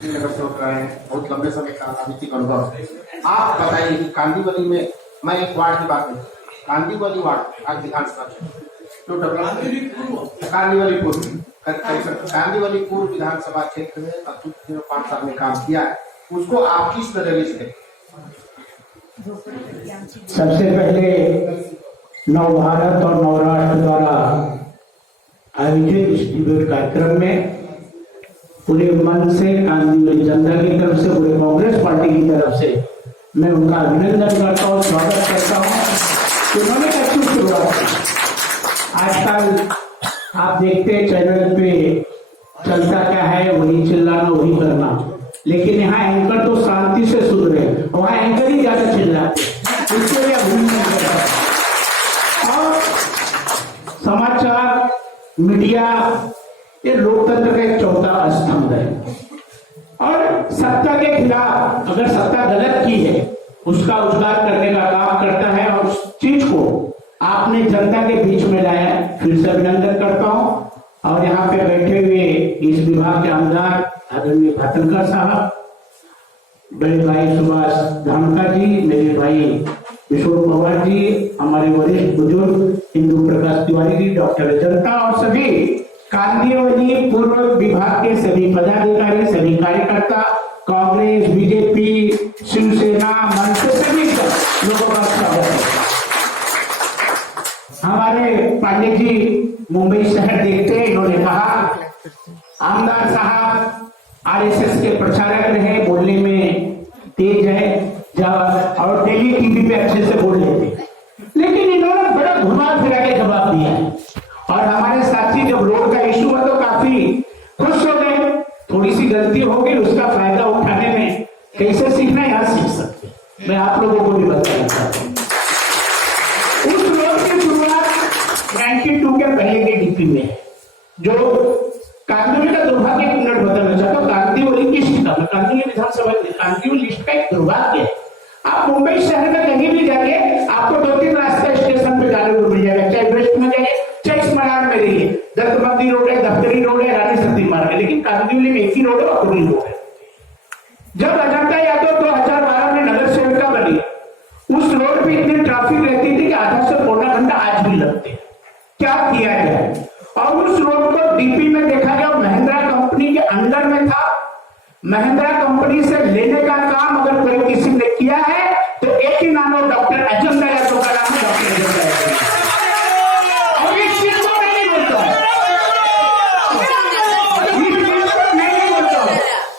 बहुत लंबे समय का राजनीतिक अनुभव। आप बताइए कि कांदीवली में, मैं एक वार्ड की बात नहीं, कांदीवली वार्ड आज विधानसभा क्षेत्र जो डेवलप कांदीवली पूर्व विधानसभा क्षेत्र में 5 साल में काम किया है, उसको आप किस नजरिए से? सबसे पहले नव भारत और नवराष्ट्र द्वारा आयोजित इस डिबेट कार्यक्रम में पूरे मन से कांदीवली जनता की तरफ से, पूरे कांग्रेस पार्टी की तरफ से मैं उनका अभिनंदन करता हूँ, स्वागत करता हूँ कि उन्होंने अच्छी शुरुआत की। आजकल आप देखते हैं चैनल पे चलता क्या है, वही चिल्लाना वही करना, लेकिन यहाँ एंकर तो शांति से सुन रहे, वहाँ एंकर ही ज्यादा चिल्लाते, इसके लिए अभिनंदन करता हूँ। और समाचार मीडिया ये लोकतंत्र का एक चौथा स्तंभ है और सत्ता के खिलाफ अगर सत्ता गलत की है उसका उद्धार करने का काम करता है और उस चीज को आपने जनता के बीच में लाया, फिर से अभिनंदन करता हूं। और यहाँ पे बैठे हुए इस विभाग के आमदार आदरणीय भातनकर साहब, बड़े भाई सुभाष धामका जी, मेरे भाई किशोर पवार जी, हमारे वरिष्ठ बुजुर्ग इंदु प्रकाश तिवारी जी, डॉक्टर जनता और सभी कांदीवली पूर्व विभाग के सभी पदाधिकारी, सभी कार्यकर्ता, कांग्रेस, बीजेपी, शिवसेना, मंच से सभी लोगों का स्वागत है। हमारे पांडे जी मुंबई शहर देखते, इन्होंने कहा आमदार साहब आरएसएस के प्रचारक रहे, बोलने में तेज है और डेली टीवी पे अच्छे से बोल लेते, लेकिन इन्होंने बड़ा घुमा फिरा के जवाब दिया है। और हमारे साथी जब रोड का इशू हुआ तो काफी खुश हो गए, थोड़ी सी गलती हो गई, उसका फायदा उठाने में कैसे सीखना है, यहाँ सीख सकते, मैं आप लोगों को भी बताना चाहता हूँ। उस रोड की शुरुआत 92 के पहले के डीपी में, जो कांदीवली का दुर्भाग्य एक मिनट बताना चाहता हूँ। कांदीवली लिस्ट का, कांदीवली विधानसभा कांदीवली लिस्ट का एक दुर्भाग्य है। आप मुंबई शहर में कहीं भी जाके आपको 2-3 रास्ता स्टेशन पे जाने को मिल जाएगा, चाहे वेस्ट में जाइए, चाहे स्मरान में रहिए, दत्तबंदी रोड है, दफ्तरी रोड है, रानी सती मार्ग है, लेकिन कांदीवली में एक ही रोड है और पूरी रोड है। जब अजंता यादव 2012 में नगर सेविका बनी, उस रोड पे इतनी ट्रैफिक रहती थी कि आधा से पौना घंटा आज भी लगते। क्या किया जाए? और उस रोड को डीपी में देखा गया, महिंद्रा कंपनी के अंडर में था। महिंद्रा कंपनी से लेने का काम अगर कोई किसी ने किया है तो एक ही नाम है, डॉक्टर अजंता यादव का नाम है, डॉक्टर अजंता यादव। और इस चीज को मैं नहीं बोलता हूं,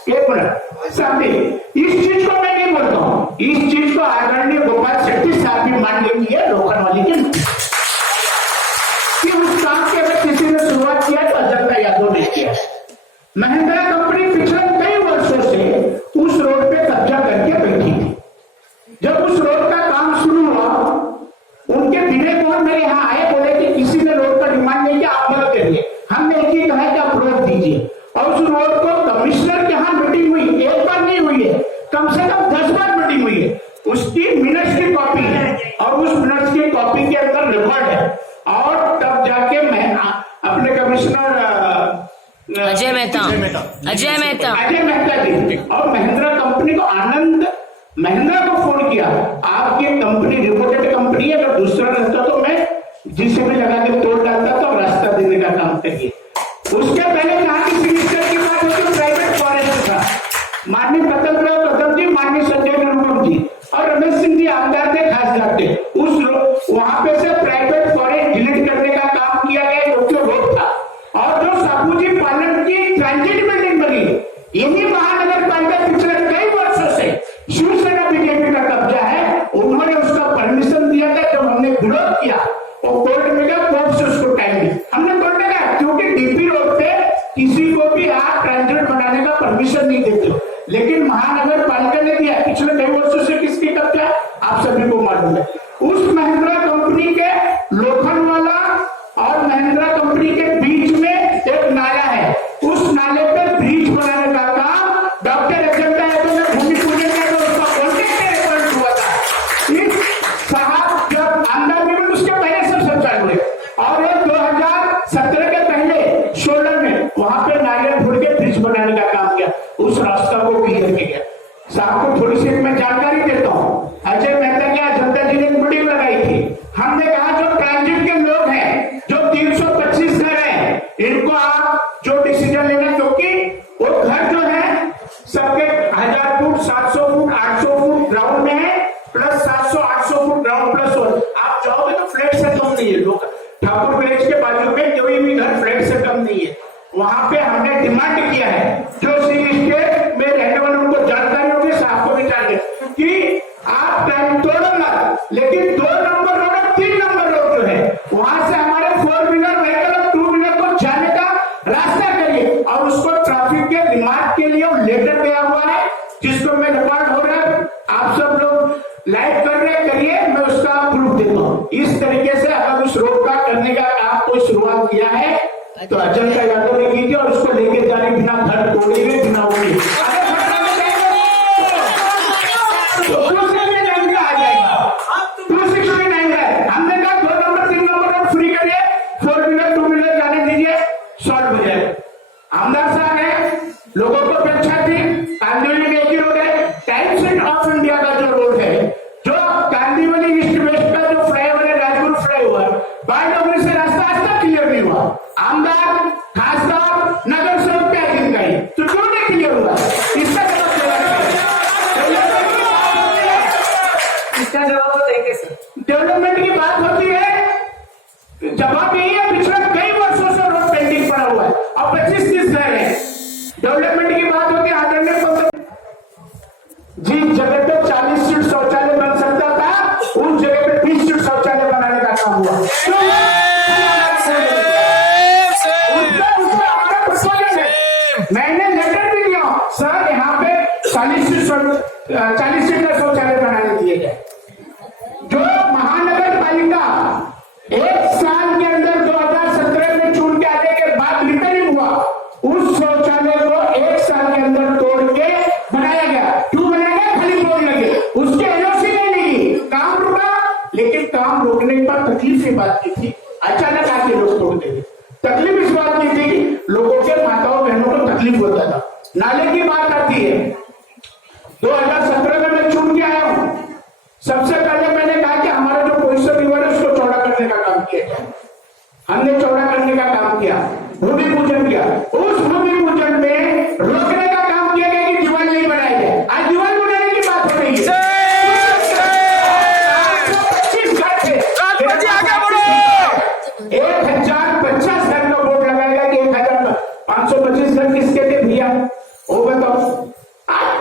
एक मिनट सामने, इस चीज को मैं नहीं बोलता हूं, इस चीज को आदरणीय गोपाल शेट्टी साहब भी मान लेंगे लोखंडवाली के कि उस काम के अगर किसी ने शुरुआत किया तो अजंता यादव ने किया। महिंद्रा कंपनी पिछले कई वर्षों से उस रोड पे कब्जा करके बैठी थी। जब उस रोड का काम शुरू हुआ, उनके विनय कौन मेरे यहाँ आए, बोले कि किसी ने रोड का डिमांड नहीं किया, आप मत करिए, हमने एक ही कहा कि आप रोड दीजिए। और उस रोड को कमिश्नर के यहाँ मीटिंग हुई, एक बार नहीं हुई है, कम से कम 10 बार मीटिंग हुई है, उसकी मिनट्स की कॉपी है और उस मिनट्स की कॉपी के अंदर रिकॉर्ड है। और तब जाके मैं अपने कमिश्नर अजय मेहता जी और महिंद्रा कंपनी को महिंद्रा को फोन किया, आपकी कंपनी रिपोर्टेड कंपनी है, अगर दूसरा रहता तो मैं जिसे भी लगा के तोड़ डालता तो रास्ता देने का काम करिए। उसके पहले कहा कि मिनिस्टर की बात होती प्राइवेट फॉरेस्ट था, माननीय कदम जी, माननीय संजय निरुपम जी और रमेश सिंह जी आमदार थे, खास जाते उस वहां पे से प्राइवेट फॉरेस्ट डिलीट करने का काम किया गया, जो कि रोड था। और जो साबूजी पालन की ट्रांजिट बिल्डिंग बनी, इन्हीं महानगर पालिका पिछले कई वर्षों से शिवसेना बीजेपी का कब्जा है, उन्होंने उसका परमिशन दिया था। जब हमने विरोध किया और कोर्ट में गया, कोर्ट से उसको टाइम दी, हमने तोड़ने का, क्योंकि डीपी रोड पे किसी को भी आप ट्रांजिट बनाने का परमिशन नहीं देते हो, लेकिन महानगर पालिका ने दिया। पिछले कई वर्षों से किसकी कब्जा आप सभी को मालूम है। उस महिंद्रा कंपनी के लोखंडवाला और महिंद्रा कंपनी के बीच में एक नाला है, उस नाले पे ब्रिज बनाने का काम डॉक्टर अजंता यादव ने भूमि पूजन किया, तो उसका कॉन्टेक्ट रिकॉर्ड हुआ था। इस साहब जब आमदार में उसके पहले सब चालू हुए और 2017 के पहले 16 में वहां पे नारियल फोड़ के ब्रिज बनाने का काम किया। उस रास्ता सबको क्लियर किया। साहब को थोड़ी सी मैं जानकारी देता हूँ। अजय मेहता क्या जनता जी ने मीटिंग लगाई थी, हमने कहा जो ट्रांजिट के लोग हैं, जो 325 घर है, इनको आप जो डिसीजन लेना, क्योंकि वो घर जो है सबके 1000 फुट, 700 फुट, 800 फुट ग्राउंड में है, प्लस 700-800 फुट ग्राउंड प्लस आप जाओगे तो फ्लैट से कम नहीं है। लोग ठाकुर विलेज के बाजू में कोई भी घर फ्लैट से कम नहीं है। वहां पे हमने डिमांड किया है, जो स्टेट में रहने वाले उनको जानकारी होगी, साहब को भी जानकारी कि आप टाइम तोड़ो मत, लेकिन 2 नंबर रोड और 3 नंबर रोड जो है वहां से हमारे 4 व्हीलर व्हीकल और 2 व्हीलर को जाने का रास्ता करिए, और उसको ट्रैफिक के रिमार्क के लिए लेटर गया हुआ है, जिसको मैं रिकॉर्ड हो रहा है, आप सब लोग लाइक कर रहे करिए, मैं उसका प्रूफ देता हूँ। इस तरीके से अगर उस रोड का करने का आपको शुरुआत किया है तो अजंता यादव ने कीजिए, और उसको लेके जाने बिना घर तोड़े हुए बिना होंगे आ जाएगा 269 है। हमने कहा 2 नंबर 3 नंबर और फ्री करिए, 4 व्हीलर 2 व्हीलर जाने दीजिए, शॉर्ट हो जाए। आमदार साहब है, लोगों को अपेक्षा थी, कांदिवली में एक ही रोड है, टाइम सेट ऑफ इंडिया का जो रोड है, जो कांदिवली ईस्ट वेस्ट का जो फ्लाईओवर है, राजगुरु फ्लाईओवर, बारडोगरी से रास्ता आज तक क्लियर नहीं हुआ। आमदार, खासदार, नगर सेवक पे अधिकारी, तो क्यों नहीं क्लियर हुआ? इसका जवाब देंगे सर। डेवलपमेंट की बात होती है, जवाब यही है, पिछले कई वर्षों से रोड पेंडिंग पड़ा हुआ है और 25-30 घर है। डेवलपमेंट की बात होती है, आदरणीय जिस जगह पे 40 सीट शौचालय बन सकता था, उस जगह पे 30 सीट शौचालय बनाने का काम हुआ। मैंने लेटर भी दिया, सर यहाँ पे 40 सीट का शौचालय बनाने दिए गए। जो महानगर पालिका 1 साल के अंदर 2017 में चुन के आने के बाद रिपेयरिंग हुआ, उस शौचालय को 1 साल के अंदर तोड़ के बनाया गया। क्यों बनाया गया? खाली बोर्ड लगे, उसके एनओसी नहीं मिली, काम रुका। लेकिन काम रोकने पर तकलीफ की बात की थी, अचानक आके लोग तोड़ देंगे। तकलीफ इस बात की थी कि लोगों के माताओं बहनों को तकलीफ होता था। नाले की बात आती है, 2017 में मैं चुन के आया हूं, सबसे पहले मैंने कहा कि हमारा जो कोई रिवर है उसको चौड़ा करने का काम किया जाए। हमने चौड़ा करने का काम किया, भूमि पूजन किया। उस भूमि पूजन में रोकने का काम किया गया कि दीवार नहीं बनाई जाए। आज दीवार बनाने की बात हो रही है। 125 घर थे, 1050 घर का बोर्ड लगाएगा कि 1525 घर किसके थे भैया, वो बताओ।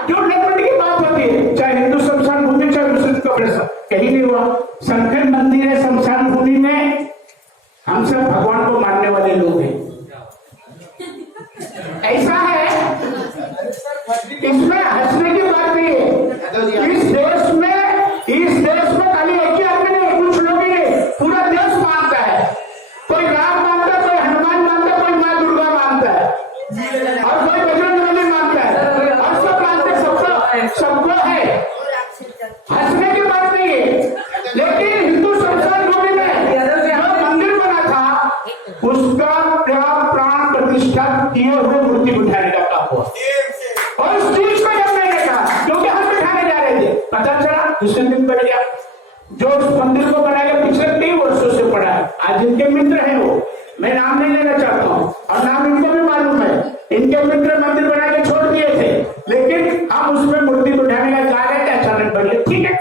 जो डेवलपमेंट की बात होती है, चाहे हिंदू शमशान भूमि, चाहे मुस्लिम कब्रिस्तान, कहीं नहीं हुआ। संखंड मंदिर है शमशान भूमि में, हम सब भगवान को मानने वाले लोग हैं। ऐसा है, इसमें हंसने की बात नहीं है। इस देश में खाली एक ही आदमी नहीं, कुछ लोग ही नहीं, पूरा देश मानता है। कोई राम मानता है, कोई हनुमान मानता है, कोई माँ दुर्गा मानता है, और कोई बजरंगबली मानता है, और सब मानते, सबको है। हंसने की बात नहीं है। लेकिन हिंदू शमशान भूमि में जो मंदिर बना था, उसका प्राण प्रतिष्ठा किए हुए मूर्ति बिठाने का काम हुआ। और उस चीज को जब मैंने कहा, क्योंकि हम बिठाने जा रहे थे, पता चला दूसरे दिन बढ़ गया। जो उस मंदिर को बनाया पिछले 3 वर्षों से पड़ा है, आज इनके मित्र हैं, वो मैं नाम नहीं लेना चाहता हूँ, और नाम इनको भी मालूम है। इनके मित्र मंदिर बना के छोड़ दिए थे, लेकिन हम उसमें मूर्ति बिठाने का जा रहे थे, अचानक बढ़ गए। ठीक है,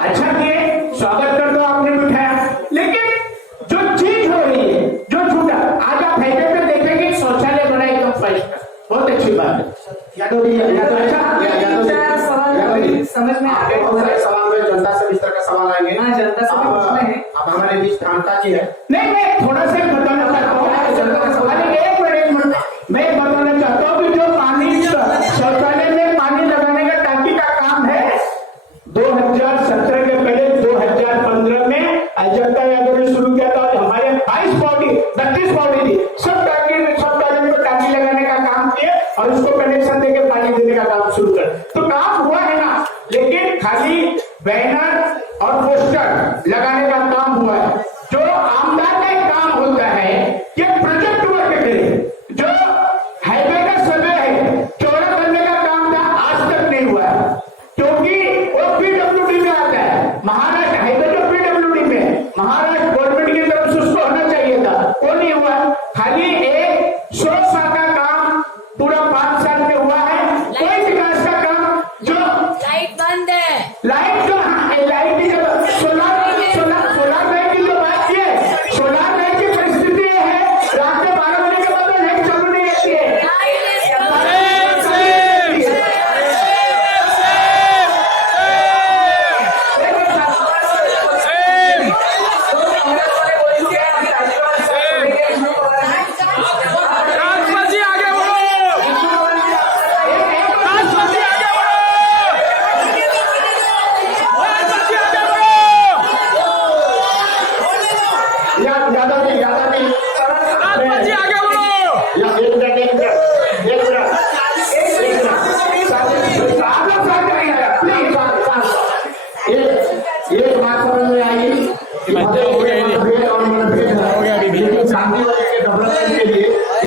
अच्छा किए, स्वागत कर दो, आपने बिठाया। लेकिन जो चीज हो रही है, जो झूठा, आज आप हाईवे पे देखेंगे शौचालय बना एकदम 5 स्टार, बहुत अच्छी बात है। यादव जी, समझ में आ गया। बहुत सारे सवाल में जनता से इस तरह का सवाल आएंगे। हाँ, जनता से आप हमारे बीच कांता जी है। नहीं, मैं थोड़ा सा बताना चाहता हूँ, मैं बताना चाहता हूँ कि जो पानी शौचालय में पानी लगाने का टांकी का काम है, 2017 के पहले 2015 में अजंता यादव ने शुरू किया था। हमारे 32 बॉडी थी, सब टांकी में टांकी लगाने का काम किए, और उसको कनेक्शन देके पानी देने का काम शुरू कर। तो काम हुआ है ना, लेकिन खाली बैनर और पोस्टर लगाने का काम हुआ है। जो आमदार का एक काम होता है कि प्रोजेक्ट वर्क करे, जो हाईवे का सर्वे है, चौड़ा करने का काम समझ में आई